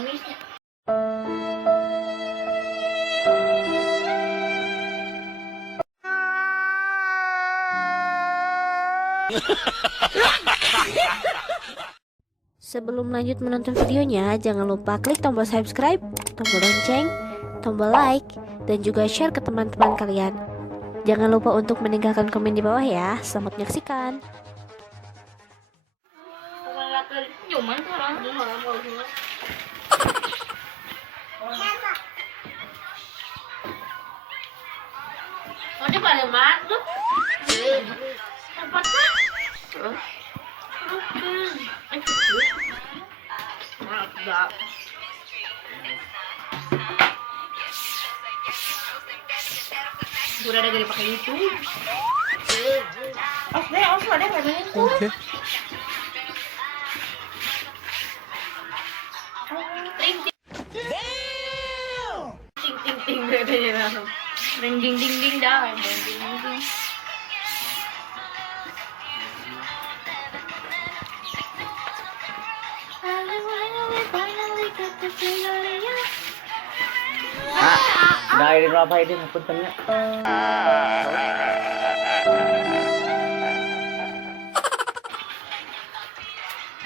amisnya. Sebelum lanjut menonton videonya, jangan lupa klik tombol subscribe, tombol lonceng, tombol like, dan juga share ke teman-teman kalian. Jangan lupa untuk meninggalkan komen di bawah ya. Selamat menyaksikan. Ada pada masuk. Tempatnya. Udah ada gak dipakai itu. Os ada nggak main itu? Ting ting ting ting ring ding ding ding dah, ding ding ding. Dari berapa ini puntennya?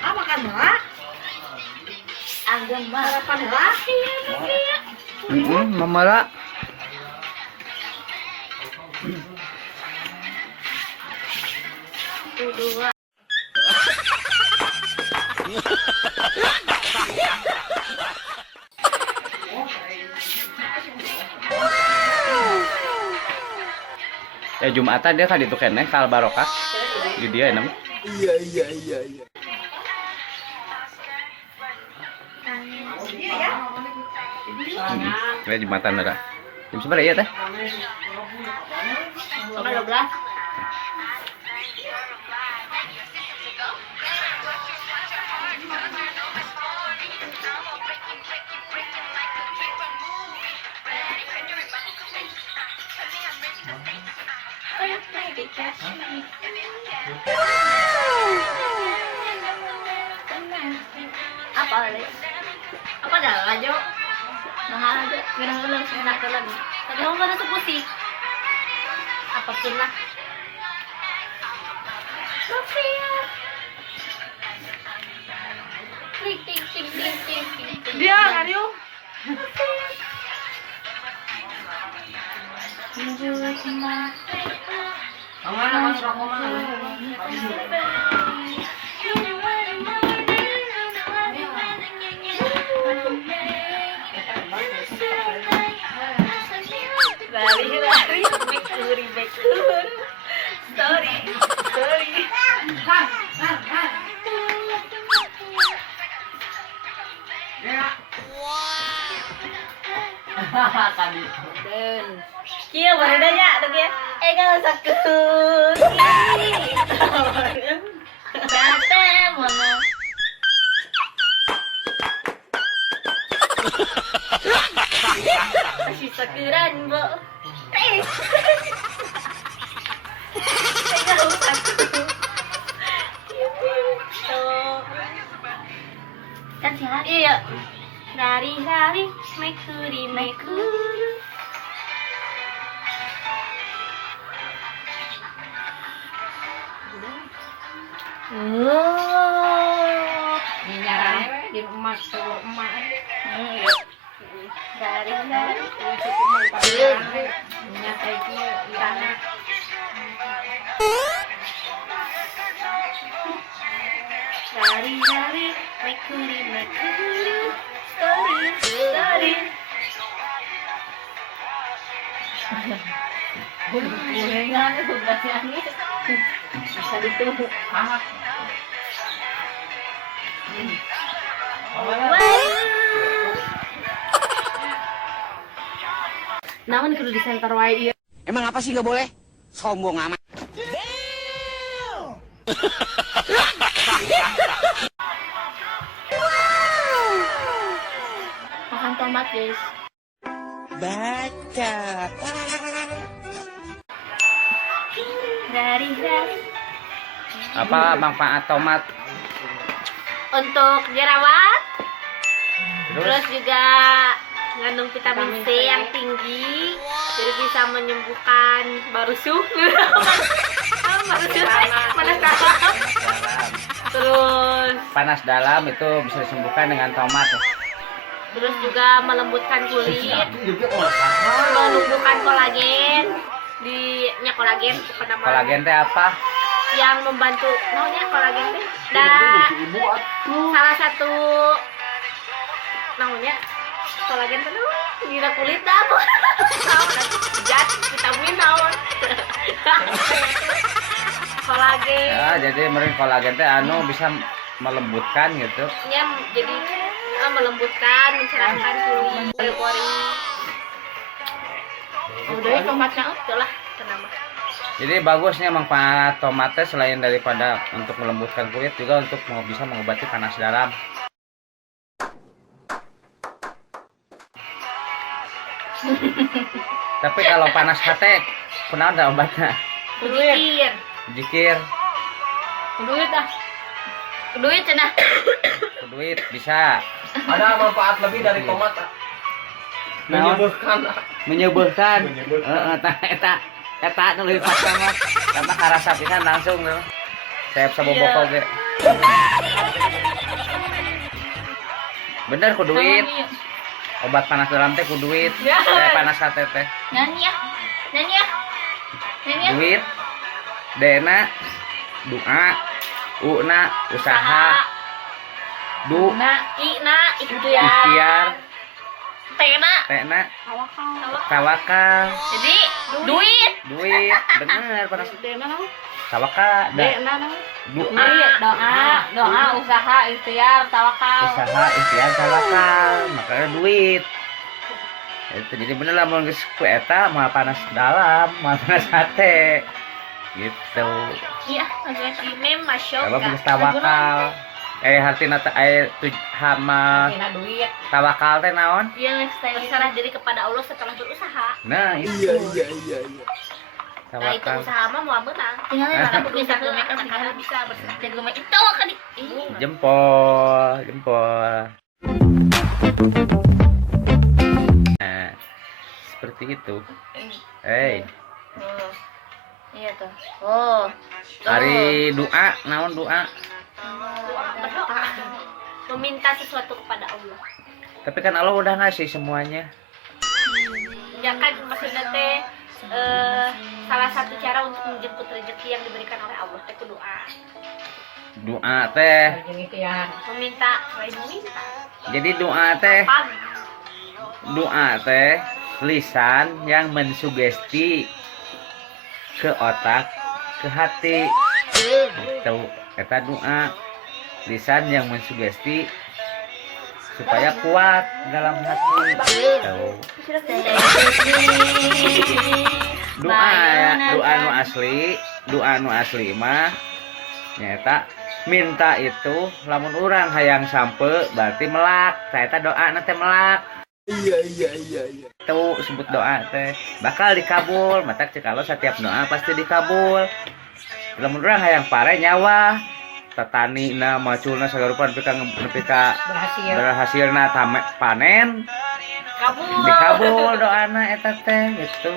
Apa kan lah? Agama apa lah? Mamala. Dua. Ya Jumatan dia kan itu keneh kal barokah. Di dia enam. Iya. Ya Jumatan ada. Jam seberapa ya teh? Sama 12. Apa lagi? Apa dah aja? Mahal aja, gerang-gerang senak lagi. Tapi kamu kan ada putih. Apapun lah. Sofia. Ting ting ting ting ting ting. Dia Aryo. Lari, back tour. Sorry. Dan kia berada ya, tuh kia. Enggak usah kun. Kate mana? Masih sakuran, Bo. Enggak usah kun. Kan sehat? Iya. Dari maikuri. Ini nyarang di emak tuh emak. Dari cukup mau pakai minyak lagi tanah. Dari maikuri. Story. Gorengan itu berarti angin. Bisa ditunggu. Namun kudu di center wae ieu. Emang apa sih nggak boleh? Sombong amat. Makan tomat, guys. Baca. Dari Apa manfaat tomat? untuk jerawat, Terus juga mengandung vitamin C yang tinggi, jadi bisa menyembuhkan barusuh. Barusuh panas dalam. Terus Panas dalam itu bisa disembuhkan dengan tomat. terus juga melembutkan kulit, menumbuhkan kolagen. Kolagen bukan nama Kolagen teh apa? yang membantu namanya kolagen teh. Dan salah satu namanya kolagen teh gila kulit dah. Zat vitamin naon. Kolagen Ya, jadi meureun kolagen teh anu bisa melembutkan gitu. nya jadi melembutkan, mencerahkan kulit, pori-pori. Udah tomatnya itulah kenapa. Jadi bagusnya manfaat tomat teh selain daripada untuk melembutkan kulit juga untuk bisa mengobati panas dalam. Tapi kalau panas hati, kunaon da obatna? Kudikir. Jikir, Kuduit ah. Kuduit cenah. duit bisa. Ada manfaat lebih dari tomat. Menyembuhkan. Menyembuhkan. Heeh, eta nu leuwih pas banget. Karena karasa pisan langsung tuh. Saya saboboko ge. Bener ku duit. Obat panas dalam teh ku duit. Panas hati teh. Nyanyi ya. Nyanyi ya. Nyanyi ya. Duit. Dena doa. Una usaha. Ina ikhtiar. Ikhtiar. Tena Tawakal. jadi duit. Duit. Bener panas. Tawakal. Doa, usaha, ikhtiar, tawakal. Usaha ikhtiar tawakal makanya duit itu jadi bener lah mau geus ku eta mah panas dalam mah panas hate gitu Iya, maksudnya mem masuk. kalau geus tawakal hartina hama Tina duit. tawakal teh naon Iya, berserah diri kepada Allah setelah berusaha. nah itu Nah itu tawakal usaha mah mau menang. Tinggalnya mana aku bisa mereka sekarang bisa berserah diri kepada itu akan di. jempol nah seperti itu Iya tuh. Oh. hari doa naon doa Berdoa. Meminta sesuatu kepada Allah. tapi kan Allah udah ngasih semuanya Ya kan maksudnya teh salah satu cara untuk menjemput rezeki yang diberikan oleh Allah teh doa. doa teh Jeung ikhtiar. Meminta, selain meminta. jadi doa teh Pag. doa teh lisan yang mensugesti ke otak ke hati itu eta doa lisan yang mensugesti supaya kuat dalam hati tahu doa ya doa nu asli mah nyata minta itu lamun urang hayang sampe berarti melak eta doa nanti melak iya tuh sebut doa teh bakal dikabul matak cek kalau setiap doa pasti dikabul lamun urang hayang pare nyawa tatani na maculna sagarupa nepi ka berhasilna panen Kabul. dikabul doana eta teh gitu